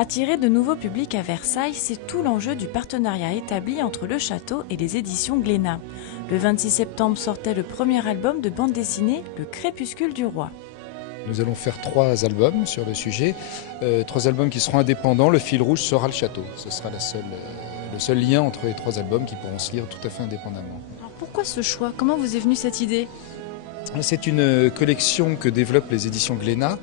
Attirer de nouveaux publics à Versailles, c'est tout l'enjeu du partenariat établi entre le château et les éditions Glénat. Le 26 septembre sortait le premier album de bande dessinée, Le Crépuscule du Roi. Nous allons faire 3 albums sur le sujet, 3 albums qui seront indépendants. Le fil rouge sera le château. Ce sera le seul lien entre les 3 albums qui pourront se lire tout à fait indépendamment. Alors pourquoi ce choix? Comment vous est venue cette idée? C'est une collection que développent les éditions Glénat,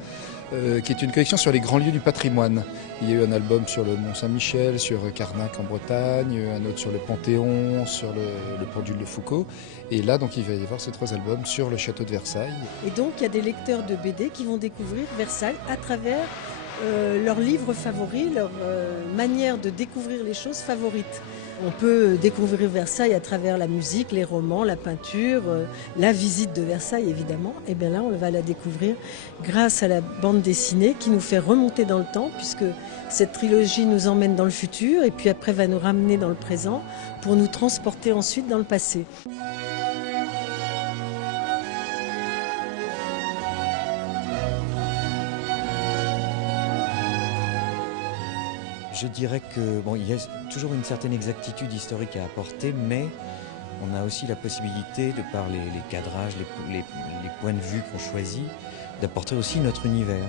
qui est une collection sur les grands lieux du patrimoine. Il y a eu un album sur le Mont-Saint-Michel, sur Carnac en Bretagne, un autre sur le Panthéon, sur le pendule de Foucault. Et là, donc, il va y avoir ces 3 albums sur le château de Versailles. Et donc, il y a des lecteurs de BD qui vont découvrir Versailles à travers leurs livres favoris, leur manière de découvrir les choses favorites. On peut découvrir Versailles à travers la musique, les romans, la peinture, la visite de Versailles évidemment. Et bien là, on va la découvrir grâce à la bande dessinée qui nous fait remonter dans le temps, puisque cette trilogie nous emmène dans le futur et puis après va nous ramener dans le présent pour nous transporter ensuite dans le passé. Je dirais que il y a toujours une certaine exactitude historique à apporter, mais on a aussi la possibilité, de par les cadrages, les points de vue qu'on choisit, d'apporter aussi notre univers.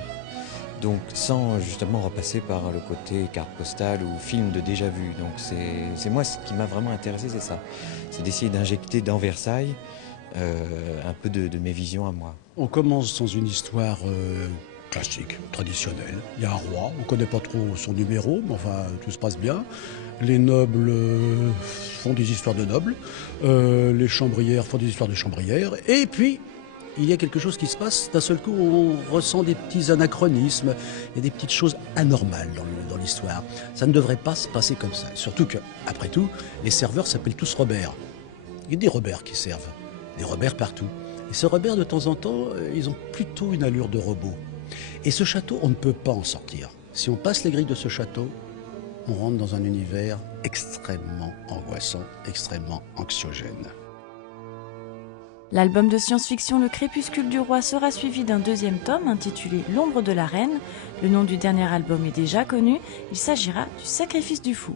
Donc sans justement repasser par le côté carte postale ou film de déjà vu. Donc c'est moi, ce qui m'a vraiment intéressé, c'est ça. C'est d'essayer d'injecter dans Versailles un peu de mes visions à moi. On commence dans une histoire classique, traditionnelle. Il y a un roi, on ne connaît pas trop son numéro, mais enfin tout se passe bien. Les nobles font des histoires de nobles, les chambrières font des histoires de chambrières, et puis il y a quelque chose qui se passe, d'un seul coup on ressent des petits anachronismes, il y a des petites choses anormales dans l'histoire. Ça ne devrait pas se passer comme ça, surtout que, après tout, les serveurs s'appellent tous Robert. Il y a des Robert qui servent, des Robert partout. Et ce Robert, de temps en temps, ils ont plutôt une allure de robot. Et ce château, on ne peut pas en sortir. Si on passe les grilles de ce château, on rentre dans un univers extrêmement angoissant, extrêmement anxiogène. L'album de science-fiction Le Crépuscule du Roi sera suivi d'un 2e tome intitulé L'ombre de la reine. Le nom du dernier album est déjà connu, il s'agira du Sacrifice du fou.